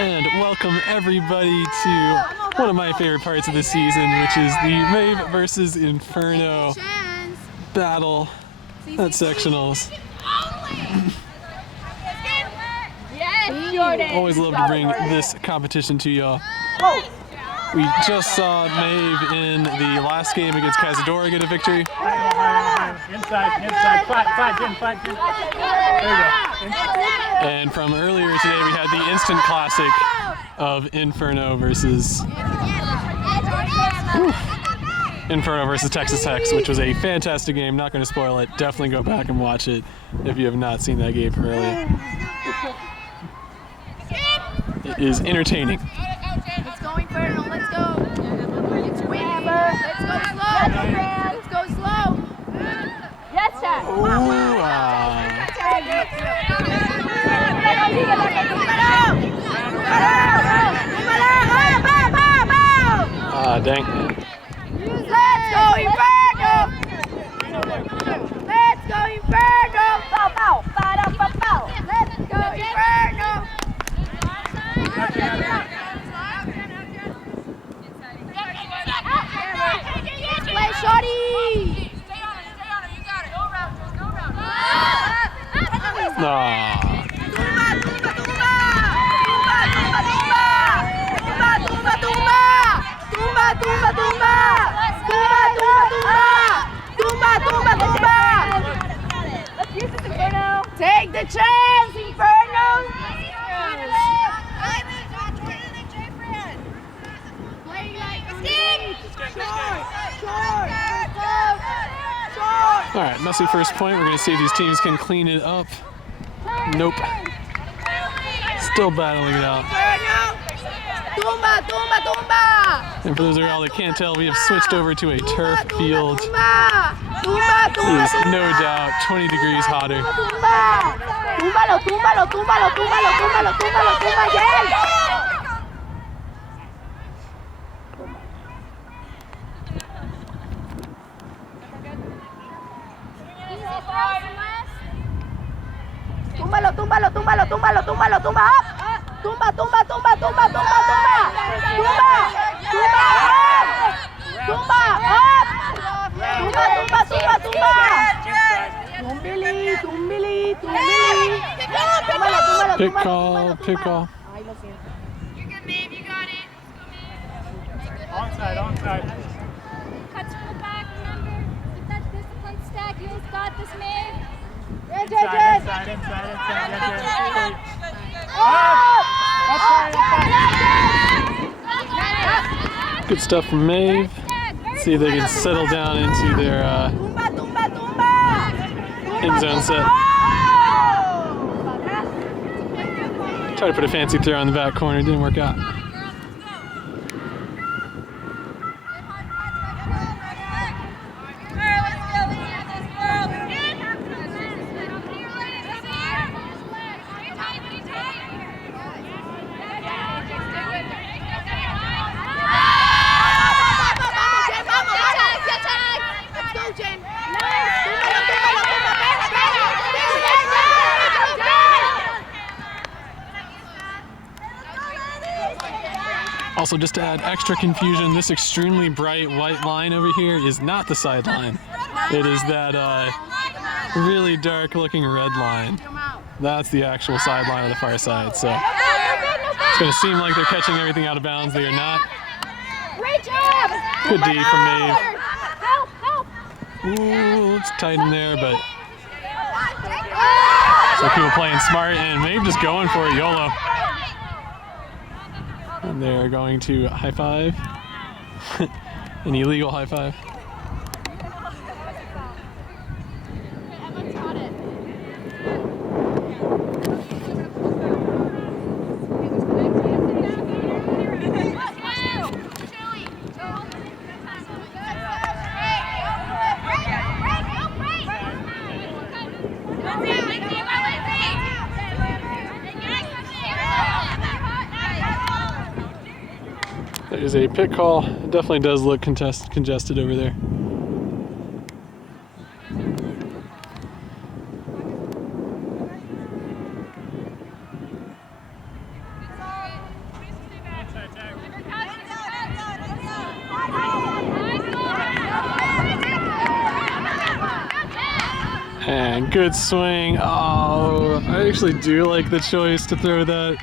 And welcome everybody to one of my favorite parts of the season, which is the Maeve versus Inferno battle at Sectionals. Always love to bring this competition to y'all. We just saw Maeve in the last game against Cazadora get a victory. Inside, fight. There you go. And from earlier today, we had the instant classic of Inferno versus Texas Tech, which was a fantastic game. Not going to spoil it. Definitely go back and watch it if you have not seen that game from earlier. It is entertaining. Let's go, Inferno. Let's go. It's winning. Let's go slow. Let's go slow. Yes, sir. Dang. Let's go, Inferno. Let's go, Inferno. Pow, pow. Let's go, Inferno. Play, shorty. Stay on it. You got it. No route. Nah. Let's use this, Inferno. Take the chance, Inferno. All right, messy first point. We're going to see if these teams can clean it up. Nope. Still battling it out. And for those of y'all that can't tell, we have switched over to a turf field. It is no doubt 20 degrees hotter. Pick call. You're good, Maeve. You got it. Onside. Cuts full back, remember. Keep that discipline stack. You just got this, Maeve. Inside. Good stuff from Maeve. See if they can settle down into their end zone set. Try to put a fancy throw in the back corner, didn't work out. Also, just to add extra confusion, this extremely bright white line over here is not the sideline. It is that really dark looking red line. That's the actual sideline on the far side. So it's going to seem like they're catching everything out of bounds. They are not. Great job! Good D from Maeve. Help! Ooh, it's tight in there, but so people playing smart and Maeve just going for it, YOLO. And they're going to high five. An illegal high five. There's a pick call. It definitely does look congested over there. Good swing. Oh, I actually do like the choice to throw that.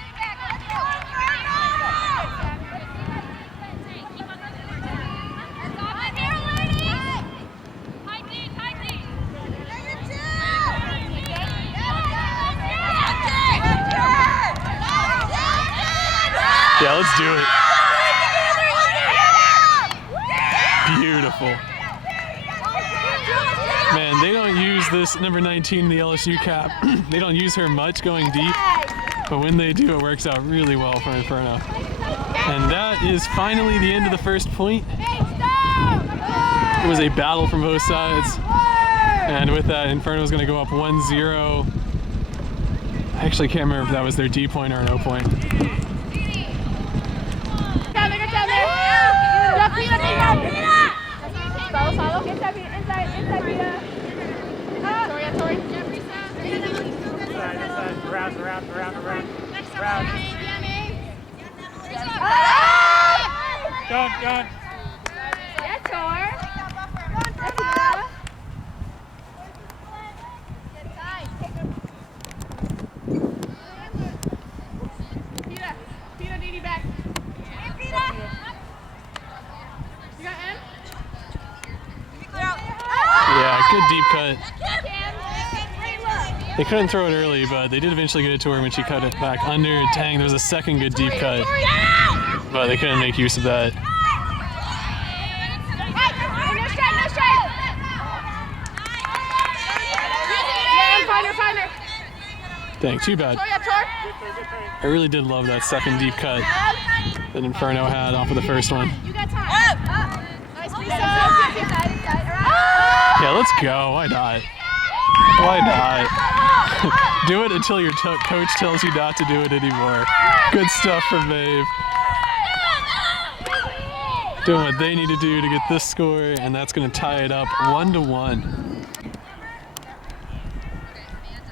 Yeah, let's do it. Beautiful. Man, they don't use this number 19 in the LSU cap. They don't use her much going deep, but when they do, it works out really well for Inferno. And that is finally the end of the first point. It was a battle from both sides. And with that, Inferno is going to go up 1-0. I actually can't remember if that was their D point or an O point. Around. Done. Yeah, good deep cut. They couldn't throw it early, but they did eventually get it to her when she cut it back under. Dang, there was a second good deep cut, but they couldn't make use of that. Dang, too bad. I really did love that second deep cut that Inferno had off of the first one. Yeah, let's go. Why not? Why not? Do it until your coach tells you not to do it anymore. Good stuff from Maeve. Doing what they need to do to get this score, and that's going to tie it up 1-1.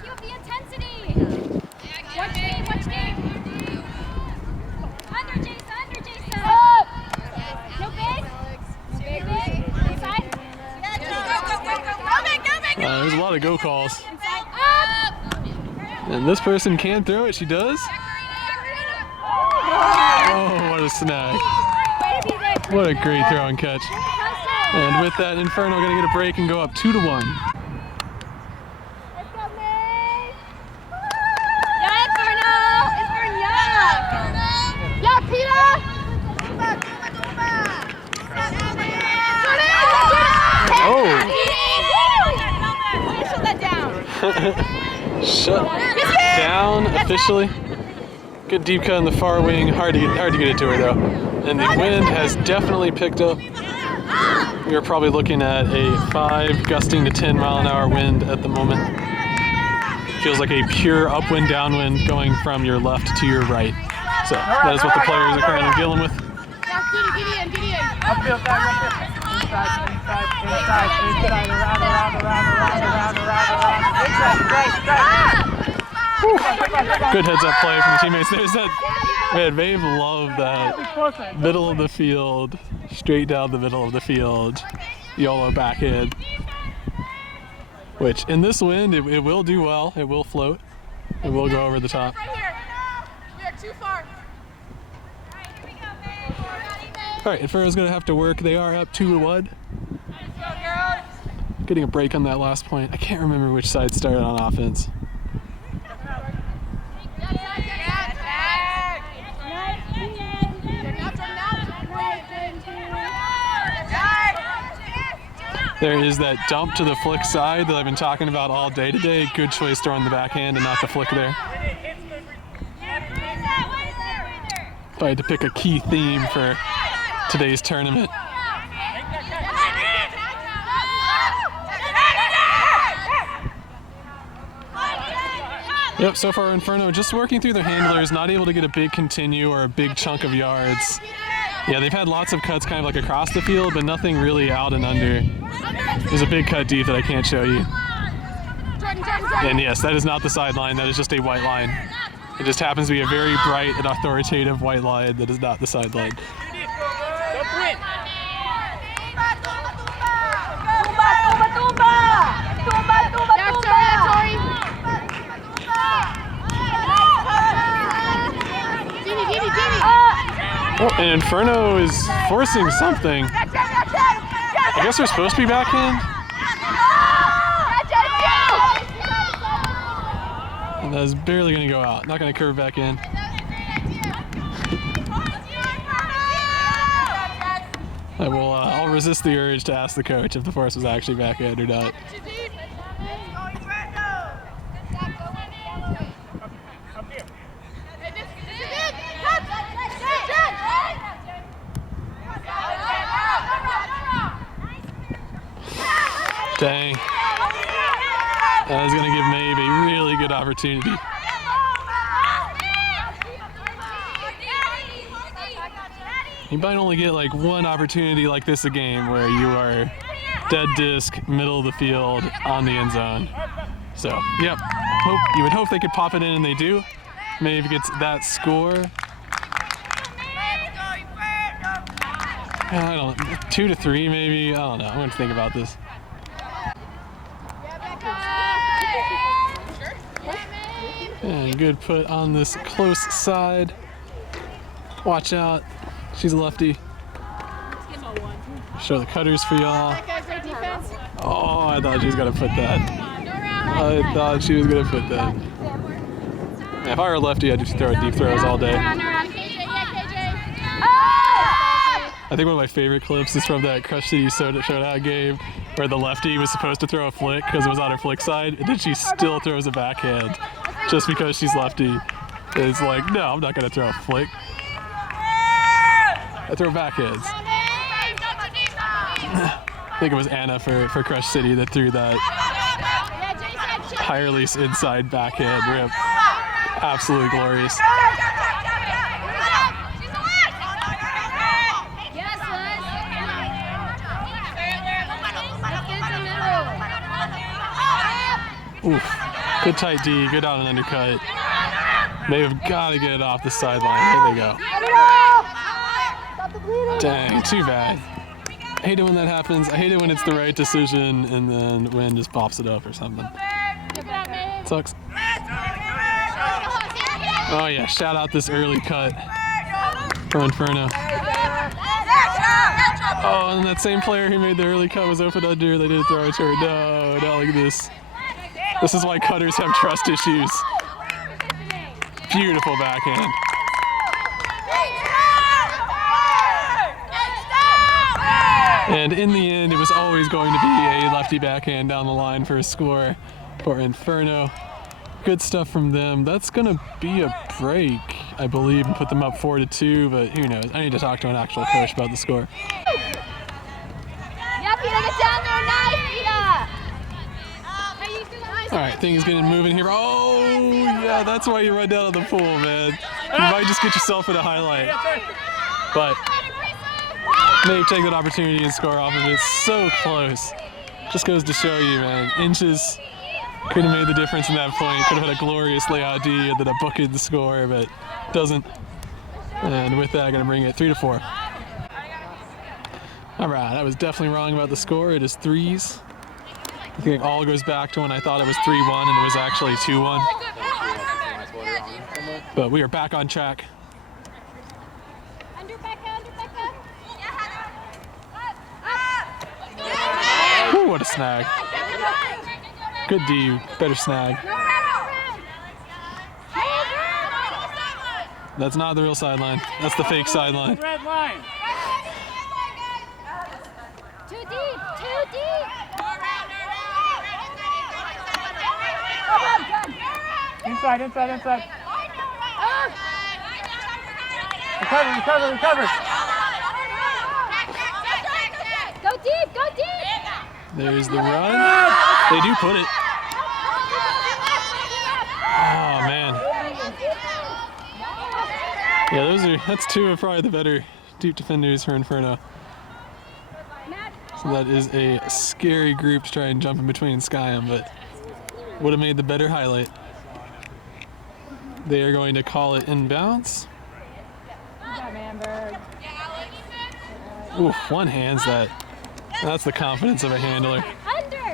Feel the intensity. Watch game. Under Jason. No big. Inside. There's a lot of go calls. And this person can throw it. She does. Oh, what a snag. What a great throw and catch. And with that, Inferno going to get a break and go up 2-1. Let's go, Maeve. Yeah, Inferno. Yeah, Peter! Oh! Shut that down. Shut down officially. Good deep cut in the far wing. Hard to get it to her though. And the wind has definitely picked up. We are probably looking at a 5 gusting to 10 mile an hour wind at the moment. Feels like a pure upwind downwind going from your left to your right. So that is what the players are currently dealing with. Upfield, back. Inside. Good heads up play from the teammates. There's that. Man, Maeve loved that. Middle of the field, straight down the middle of the field, YOLO backhand. Which in this wind, it will do well. It will float. It will go over the top. Right here. We are too far. All right, Inferno's gonna have to work. They are up 2-1. Getting a break on that last point. I can't remember which side started on offense. There is that dump to the flick side that I've been talking about all day today. Good choice throwing the backhand and not the flick there. If I had to pick a key theme for today's tournament. Yep, so far Inferno just working through their handlers, not able to get a big continue or a big chunk of yards. Yeah, they've had lots of cuts kind of like across the field, but nothing really out and under. There's a big cut deep that I can't show you. And yes, that is not the sideline, that is just a white line. It just happens to be a very bright and authoritative white line that is not the sideline. Oh, and Inferno is forcing something. I guess they're supposed to be backhand. And that's barely going to go out. Not going to curve back in. I'll resist the urge to ask the coach if the force was actually backhand or not. Dang. That was going to give Maeve a really good opportunity. You might only get like one opportunity like this a game where you are dead disc, middle of the field, on the end zone. So, yep. You would hope they could pop it in, and they do. Maeve gets that score. I don't know, 2 to 3 maybe. I don't know. I'm going to think about this. And good put on this close side. Watch out. She's a lefty. Show the cutters for y'all. Oh, I thought she was going to put that. I thought she was going to put that. If I were a lefty, I'd just throw deep throws all day. I think one of my favorite clips is from that Crush City Showdown game where the lefty was supposed to throw a flick because it was on her flick side, and then she still throws a backhand just because she's lefty. It's like, no, I'm not going to throw a flick. I throw backhands. I think it was Anna for Crush City that threw that tireless inside backhand rip. Absolutely glorious. Oof. Good tight D, good out and undercut. They've got to get it off the sideline. There they go. Dang, too bad. I hate it when that happens. I hate it when it's the right decision and then wind just pops it up or something. Sucks. Oh yeah, shout out this early cut for Inferno. Oh, and that same player who made the early cut was open under. They didn't throw it to her. No, not like this. This is why cutters have trust issues. Beautiful backhand. And in the end, it was always going to be a lefty backhand down the line for a score for Inferno. Good stuff from them. That's going to be a break, I believe, and put them up 4-2, but who knows? I need to talk to an actual coach about the score. All right, things getting moving here. Oh, yeah, that's why you run down to the pool, man. You might just get yourself in a highlight. But maybe take that opportunity and score off of it. So close. Just goes to show you, man. Inches could have made the difference in that point. Could have had a glorious layout D and then a bucket the score, but doesn't. And with that, gonna bring it 3-4. All right, I was definitely wrong about the score. It is 3s. I think it all goes back to when I thought it was 3-1 and it was actually 2-1. But we are back on track. Ooh, what a snag. Good D, better snag. That's not the real sideline. That's the fake sideline. Red line. Too deep, too deep. Inside. Recover. Go deep, go deep. There's the run. They do put it. Oh, man. Yeah, that's two of probably the better deep defenders for Inferno. So that is a scary group to try and jump in between and sky them, but would have made the better highlight. They are going to call it inbounds. Oof, one hands that. That's the confidence of a handler. Under, man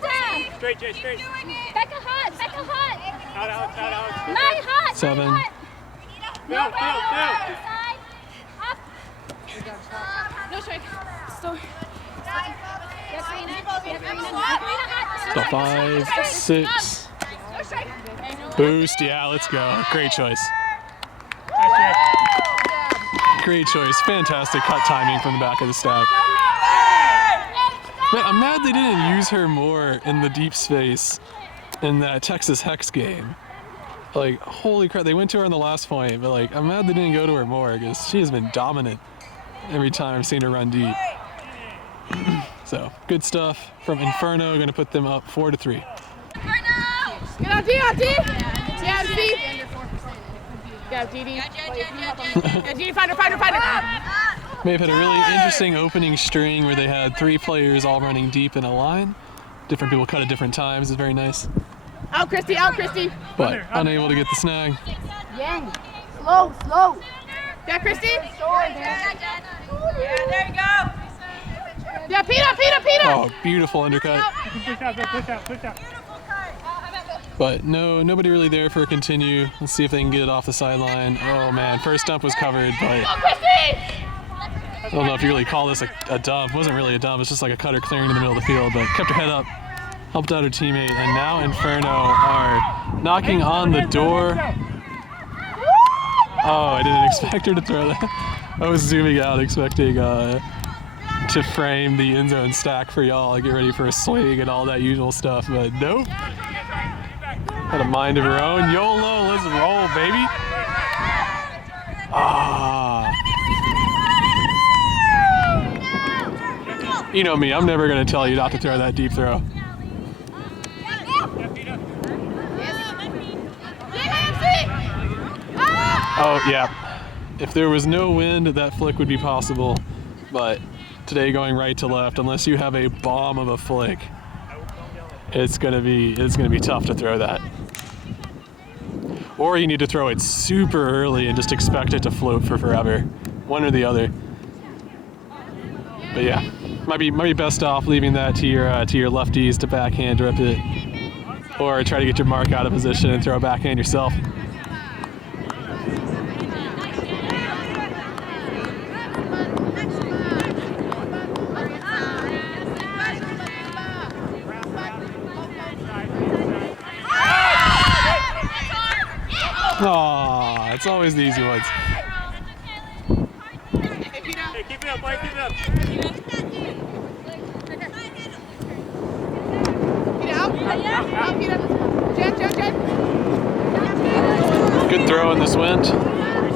down. Straight, Jay, straight. Becca hot. Out. My hot. 7. Field. Inside. No strike. So. Still 5, 6. Boost, yeah, let's go. Great choice. Great choice. Fantastic cut timing from the back of the stack. Man, I'm mad they didn't use her more in the deep space in that Texas Hex game. Like, holy crap, they went to her on the last point, but like, I'm mad they didn't go to her more because she has been dominant every time I've seen her run deep. So, good stuff from Inferno, gonna put them up 4-3. Get on D, on D! Yeah, D! Yeah, DD. Yeah, DD, find her! Maeve had a really interesting opening string where they had 3 players all running deep in a line. Different people cut at different times, it's very nice. Out, Christy, out, Christy! But unable to get the snag. Yang, slow. Yeah, Christy? Yeah, there you go! Yeah, Peter! Oh, beautiful undercut. Push out. But nobody really there for a continue. Let's see if they can get it off the sideline. Oh man, first dump was covered, but I don't know if you really call this a dump. It wasn't really a dump, it's just like a cutter clearing in the middle of the field, but kept her head up, helped out her teammate, and now Inferno are knocking on the door. Oh, I didn't expect her to throw that. I was zooming out expecting to frame the end zone stack for y'all, get ready for a swing and all that usual stuff, but nope. Had a mind of her own. YOLO, let's roll, baby. Ah. You know me, I'm never going to tell you not to throw that deep throw. Oh, yeah. If there was no wind, that flick would be possible, but today going right to left, unless you have a bomb of a flick, it's gonna be tough to throw that. Or you need to throw it super early and just expect it to float for forever. One or the other. But yeah, might be best off leaving that to your lefties to backhand rip it, or try to get your mark out of position and throw a backhand yourself. Aw, it's always the easy ones. Hey, keep it up, Mike, keep it up. Good throw in this wind.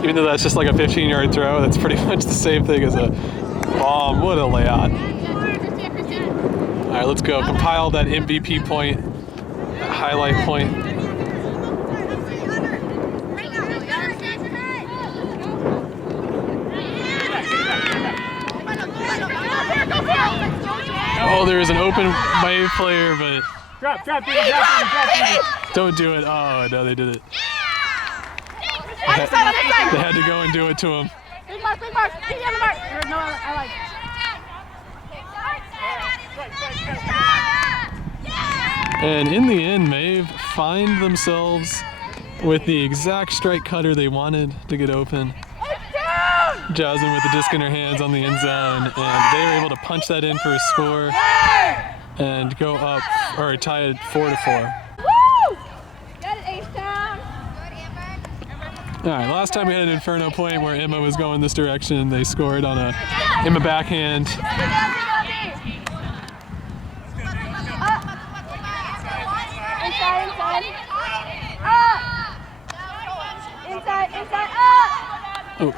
Even though that's just like a 15-yard throw, that's pretty much the same thing as a bomb. What a layout. All right, let's go. Compile that MVP point, that highlight point. Oh, there is an open Maeve player, but Drop, don't do it. Oh, no, they did it. They had to go and do it to him. Big mark, keep on the mark. No, I like it. And in the end, Maeve find themselves with the exact strike cutter they wanted to get open. Jasmine with the disc in her hands on the end zone, and they were able to punch that in for a score and go up, or tie it 4-4. Woo! Got it, H-Town. All right, last time we had an Inferno point where Emma was going this direction. They scored on a Emma backhand. Inside. Oh,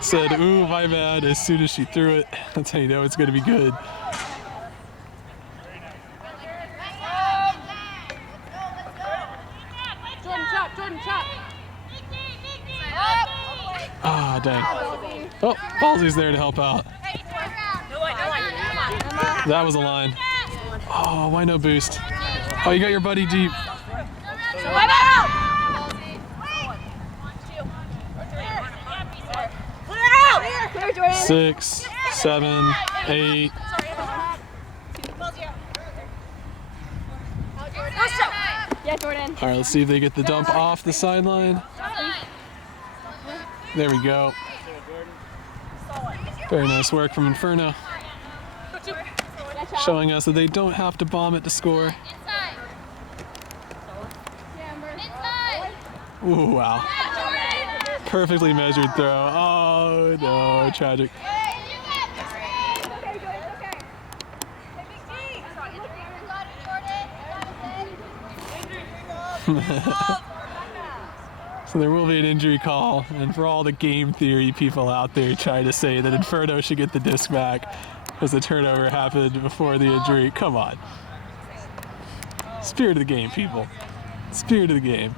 said, ooh, my bad, as soon as she threw it. That's how you know it's going to be good. Jordan, chop. Ah, dang. Oh, Ballsy's there to help out. That was a line. Oh, why no boost? Oh, you got your buddy deep. 6, 7, 8. Yeah, Jordan. All right, let's see if they get the dump off the sideline. There we go. Very nice work from Inferno. Showing us that they don't have to bomb it to score. Ooh, wow. Perfectly measured throw. Oh no, tragic. So there will be an injury call, and for all the game theory people out there trying to say that Inferno should get the disc back as the turnover happened before the injury, come on. Spirit of the game, people. Spirit of the game.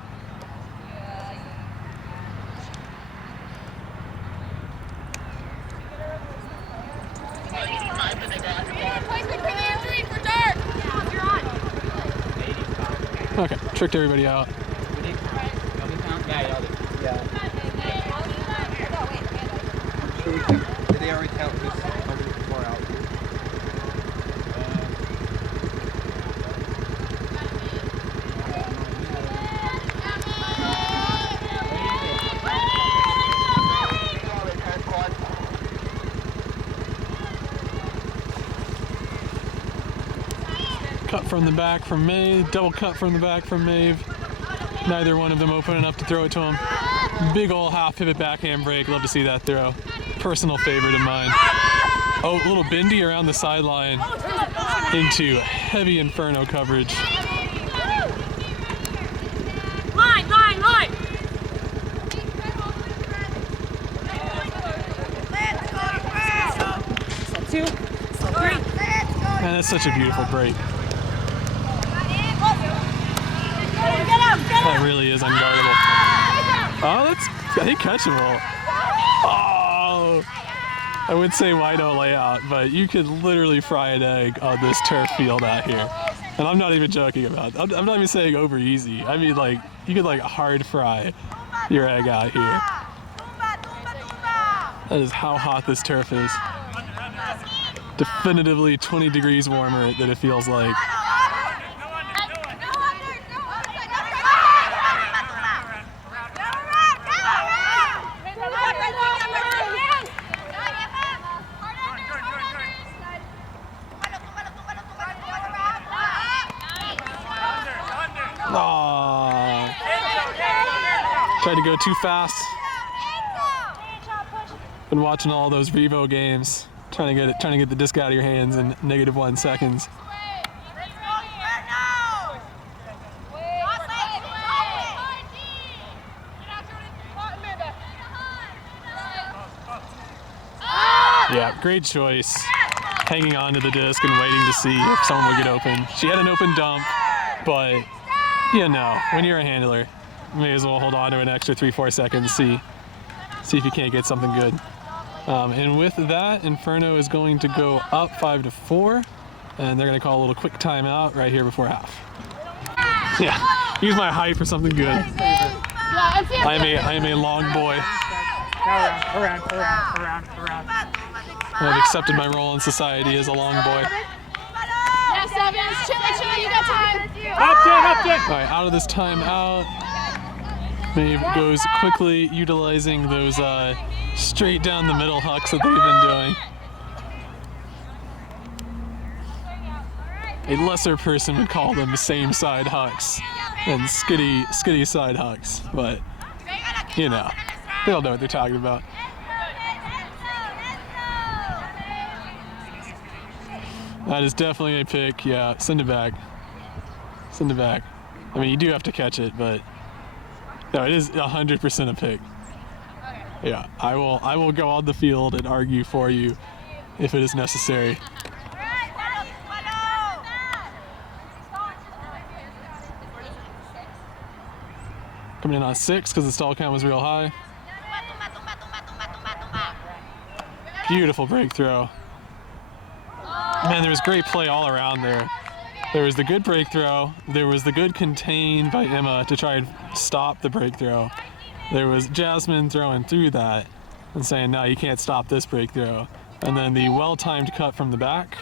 Okay, tricked everybody out. Did they already count this 104 out? Cut from the back from Maeve, double cut from the back from Maeve. Neither one of them open enough to throw it to him. Big ol' half pivot backhand break, love to see that throw. Personal favorite of mine. Oh, a little bendy around the sideline into heavy Inferno coverage. Line, line, line! Two, three. Man, that's such a beautiful break. That really is unguardable. Oh, that's, I think, catchable. Oh, I would say wide no layout, but you could literally fry an egg on this turf field out here. And I'm not even joking about it. I'm not even saying over easy. I mean, like, you could like hard fry your egg out here. That is how hot this turf is. Definitively 20 degrees warmer than it feels like. Aww. Tried to go too fast. Been watching all those Revo games, trying to get the disc out of your hands in -1 seconds. Yeah, great choice. Hanging on to the disc and waiting to see if someone would get open. She had an open dump, but you know, when you're a handler, you may as well hold on to an extra 3-4 seconds, see if you can't get something good. And with that, Inferno is going to go up 5-4, and they're going to call a little quick timeout right here before half. Yeah, use my height for something good. I am a long boy. Around. I've accepted my role in society as a long boy. Yes, Evans, chill, you got time. Up 10. All right, out of this timeout, Maeve goes quickly utilizing those straight down the middle hucks that they've been doing. A lesser person would call them same side hucks and skitty side hucks, but you know, they all know what they're talking about. That is definitely a pick. Yeah, send it back. Send it back. I mean, you do have to catch it, but no, it is 100% a pick. Yeah, I will go on the field and argue for you if it is necessary. Coming in on 6 because the stall count was real high. Beautiful break throw. Man, there was great play all around there. There was the good break throw. There was the good contain by Emma to try and stop the break throw. There was Jasmine throwing through that and saying, no, you can't stop this break throw. And then the well-timed cut from the back.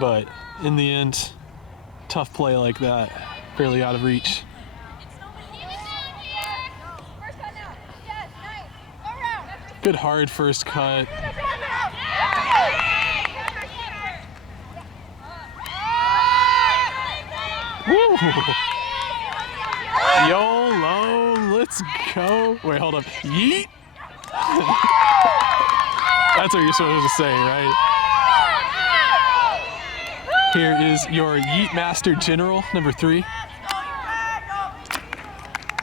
But in the end, tough play like that, fairly out of reach. Good hard first cut. Woo. YOLO, let's go. Wait, hold up. Yeet. That's what you're supposed to say, right? Here is your Yeet Master General, number 3.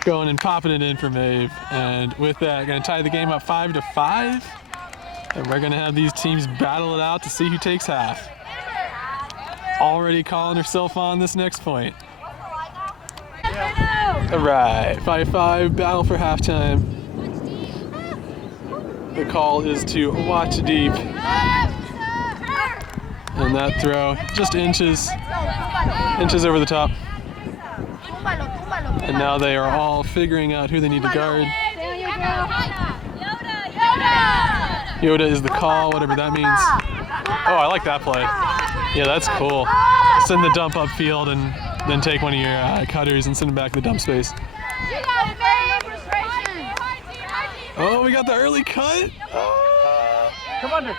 Going and popping it in for Maeve. And with that, gonna tie the game up 5-5. And we're gonna have these teams battle it out to see who takes half. Already calling herself on this next point. All right, 5-5, battle for halftime. The call is to watch deep. And that throw, just inches over the top. And now they are all figuring out who they need to guard. Yoda is the call, whatever that means. Oh, I like that play. Yeah, that's cool. Send the dump upfield and then take one of your cutters and send them back to the dump space. Oh, we got the early cut. Oh. Come under.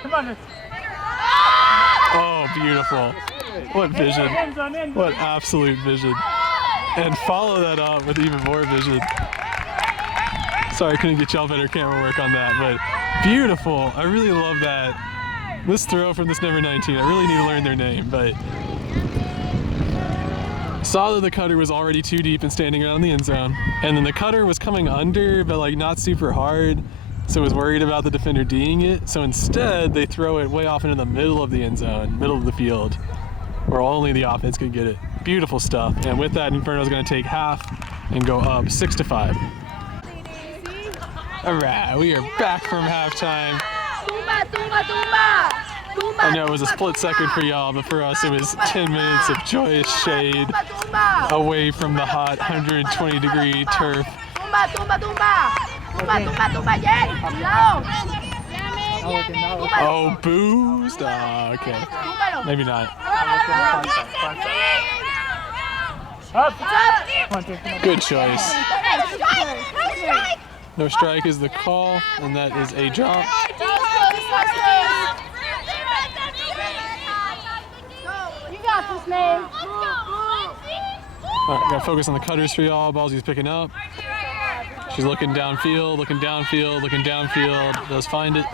Oh, beautiful. What vision. What absolute vision. And follow that up with even more vision. Sorry, I couldn't get y'all better camera work on that, but beautiful. I really love that. This throw from this number 19, I really need to learn their name, but saw that the cutter was already too deep and standing around the end zone. And then the cutter was coming under, but like not super hard. So was worried about the defender D'ing it. So instead, they throw it way off into the middle of the end zone, middle of the field, where only the offense could get it. Beautiful stuff. And with that, Inferno's gonna take half and go up 6-5. All right, we are back from halftime. I know it was a split second for y'all, but for us it was 10 minutes of joyous shade away from the hot 120-degree turf. Oh, boost? Oh, okay. Maybe not. Good choice. No strike is the call, and that is a drop. You got this, man. All right, gotta focus on the cutters for y'all. Ballsy's picking up. She's looking downfield, looking downfield, looking downfield. Does find it.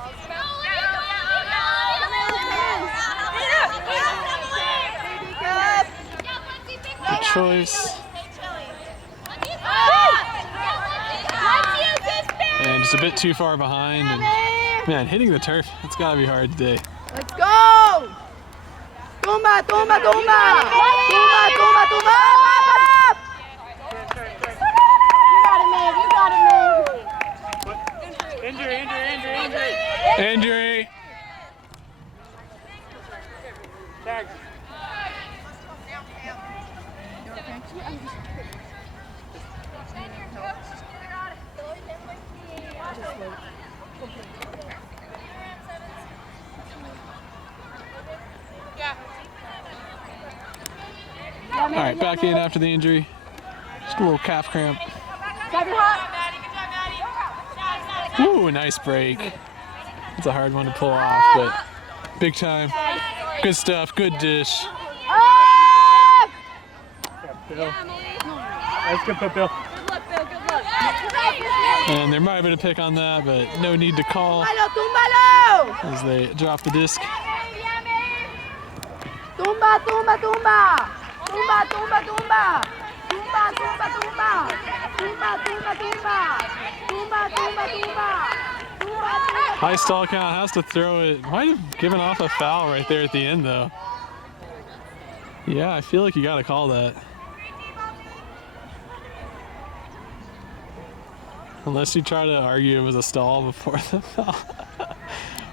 Good choice. And just a bit too far behind. And man, hitting the turf, it's gotta be hard today. Let's go! Tumba, tumba, tumba! Tumba, tumba, tumba! You got it, man. Injury. Tag. All right, back in after the injury. Just a little calf cramp. Ooh, nice break. It's a hard one to pull off, but big time. Good stuff, good dish. Yeah, Bill. That's good put, Bill. And there might have been a pick on that, but no need to call as they drop the disc. Tumba, tumba, tumba! Tumba, tumba, tumba! Tumba, tumba, tumba! Tumba, tumba, tumba! Tumba, tumba, tumba! High stall count, has to throw it. Might have given off a foul right there at the end, though. Yeah, I feel like you got to call that. Unless you try to argue it was a stall before the foul.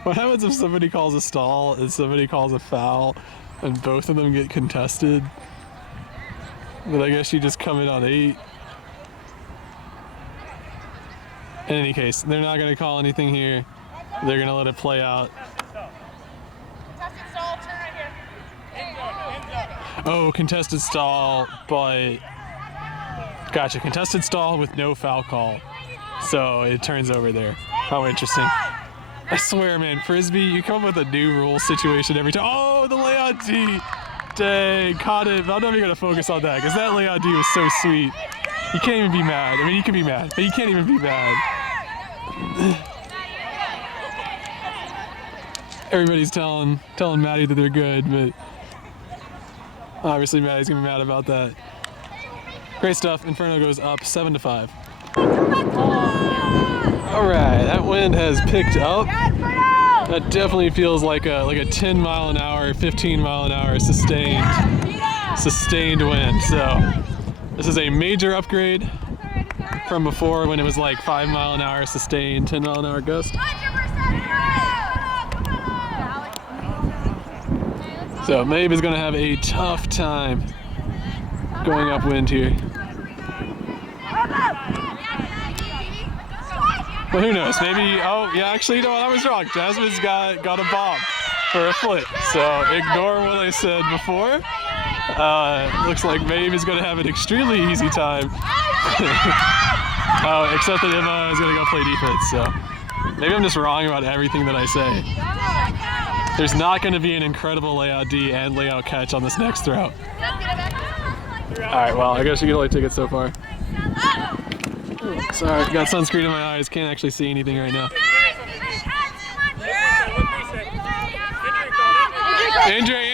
What happens if somebody calls a stall and somebody calls a foul and both of them get contested? But I guess you just come in on 8. In any case, they're not going to call anything here. They're going to let it play out. Oh, contested stall, but gotcha. Contested stall with no foul call. So it turns over there. How interesting. I swear, man, Frisbee, you come up with a new rule situation every time. Oh, the layout D. Dang, caught it. But I'm not even gonna focus on that because that layout D was so sweet. You can't even be mad. I mean, you can be mad, but you can't even be mad. Everybody's telling Maddie that they're good, but obviously Maddie's gonna be mad about that. Great stuff. Inferno goes up 7-5. All right, that wind has picked up. That definitely feels like a 10 mile an hour, 15 mile an hour sustained wind. So this is a major upgrade from before when it was like 5 mile an hour sustained, 10 mile an hour gust. So Maeve is gonna have a tough time going upwind here. Well, who knows? Maybe. Oh, yeah. Actually, you know what? I was wrong. Jasmine's got a bomb for a flip. So ignore what I said before. Looks like Maeve is going to have an extremely easy time. Oh, except that Emma is going to go play defense. So maybe I'm just wrong about everything that I say. There's not going to be an incredible layout D and layout catch on this next throw. All right. Well, I guess you can only take it so far. Sorry, got sunscreen in my eyes. Can't actually see anything right now. Injury.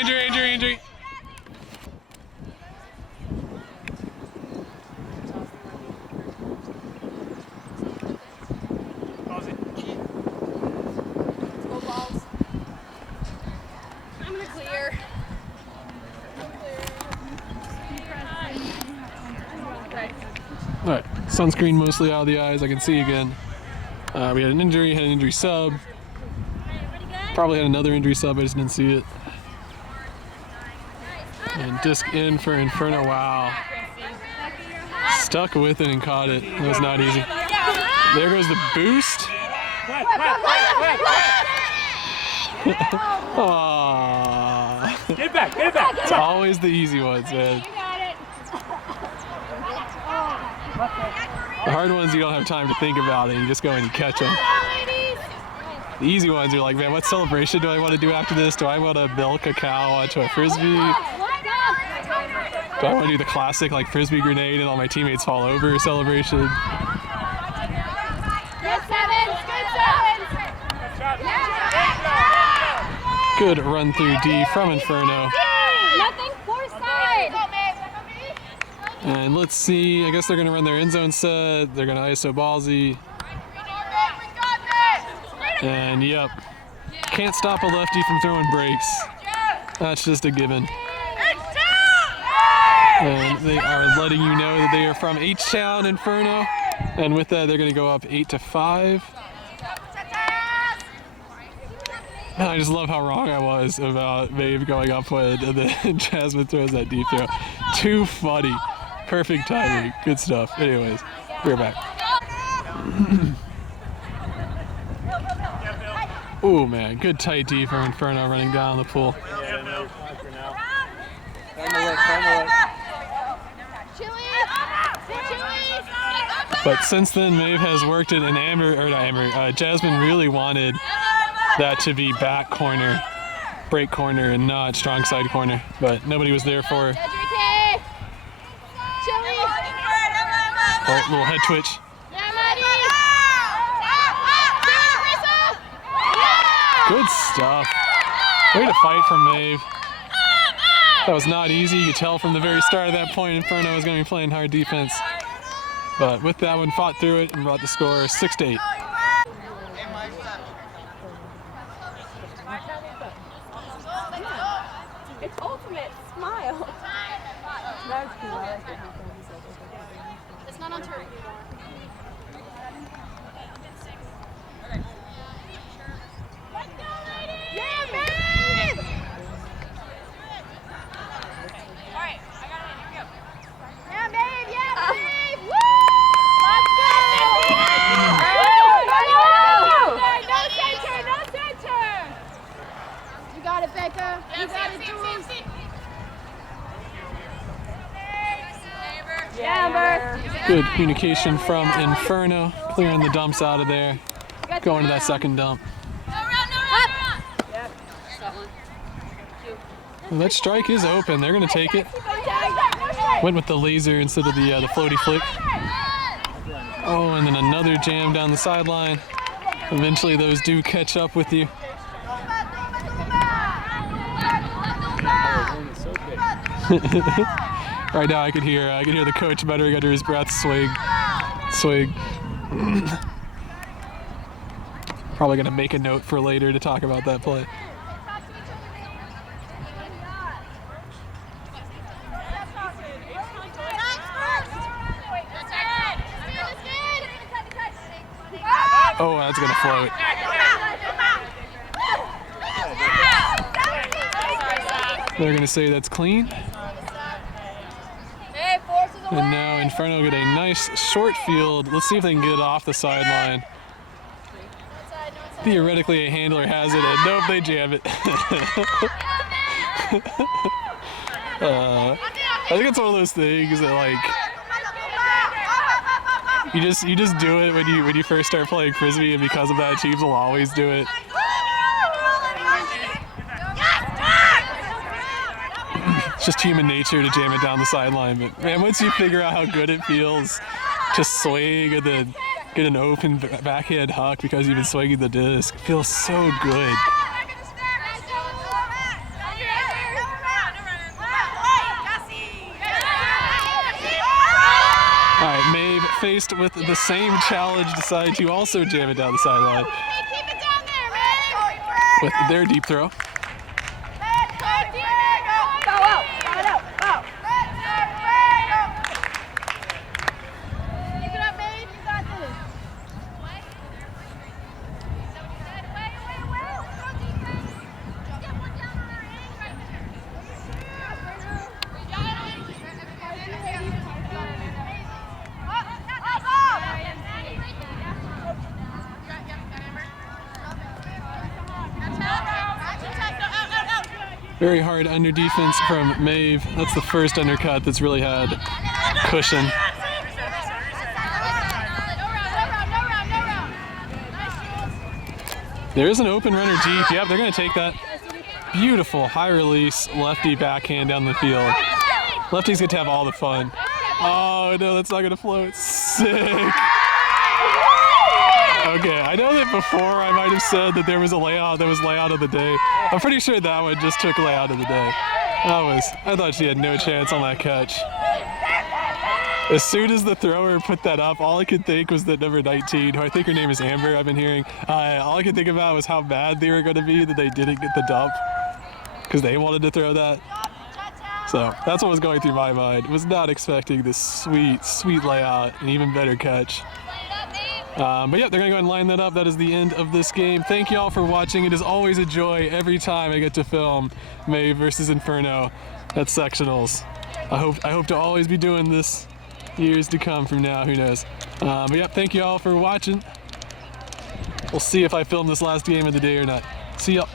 I'm gonna clear. All right, sunscreen mostly out of the eyes. I can see again. We had an injury sub. Probably had another injury sub, I just didn't see it. And disc in for Inferno. Wow. Stuck with it and caught it. That was not easy. There goes the boost. Aww. Get back. It's always the easy ones, man. The hard ones you don't have time to think about it, you just go and you catch them. The easy ones you're like, man, what celebration do I want to do after this? Do I want to milk a cow onto a frisbee? Do I want to do the classic like frisbee grenade and all my teammates fall over celebration? Good run through D from Inferno. Nothing foresight. And let's see, I guess they're going to run their end zone set. They're going to ISO ballsy. And yep, can't stop a lefty from throwing breaks. That's just a given. And they are letting you know that they are from H-Town, Inferno. And with that, they're going to go up 8-5. And I just love how wrong I was about Maeve going upwind and then Jasmine throws that deep throw. Too funny. Perfect timing. Good stuff. Anyways, we're back. Oh man, good tight D from Inferno running down the pool. But since then, Maeve has worked it, and Jasmine really wanted that to be back corner, break corner, and not strong side corner. But nobody was there for her. Oh, little head twitch. Good stuff. Way to fight from Maeve. That was not easy. You could tell from the very start of that point Inferno was going to be playing hard defense. But with that one, fought through it and brought the score 6-8. It's ultimate smile. It's not on turn anymore. Yeah, Maeve! All right, I got it. Here we go. Yeah, Maeve! Yeah, Maeve! Woo! Let's go! No center! No center! You got it, Becca. You got it, Jules. Good communication from Inferno, clearing the dumps out of there, going to that second dump. Well, that strike is open. They're going to take it. Went with the laser instead of the floaty flick. Oh, and then another jam down the sideline. Eventually those do catch up with you. Right now I could hear the coach muttering under his breath, swing, swing. Probably gonna make a note for later to talk about that play. Oh, that's gonna float. They're gonna say that's clean. And now Inferno get a nice short field. Let's see if they can get it off the sideline. Theoretically, a handler has it, and nope, they jam it. I think it's one of those things that like you just do it when you first start playing frisbee, and because of that, teams will always do it. It's just human nature to jam it down the sideline, but man, once you figure out how good it feels to swing and then get an open backhand huck because you've been swinging the disc, it feels so good. All right, Maeve, faced with the same challenge, decided to also jam it down the sideline with their deep throw. Very hard under defense from Maeve. That's the first undercut that's really had cushion. There is an open runner deep. Yep, they're going to take that. Beautiful high release lefty backhand down the field. Lefty's get to have all the fun. Oh no, that's not going to float. Sick. Okay, I know that before I might have said that there was a layout that was layout of the day. I'm pretty sure that one just took layout of the day. I thought she had no chance on that catch. As soon as the thrower put that up, all I could think was that number 19, who I think her name is Amber, I've been hearing, all I could think about was how bad they were going to be that they didn't get the dump because they wanted to throw that. So that's what was going through my mind. I was not expecting this sweet, sweet layout, an even better catch. But yeah, they're going to go and line that up. That is the end of this game. Thank you all for watching. It is always a joy every time I get to film Maeve versus Inferno at Sectionals. I hope to always be doing this years to come from now, who knows. But yeah, thank you all for watching. We'll see if I film this last game of the day or not. See y'all.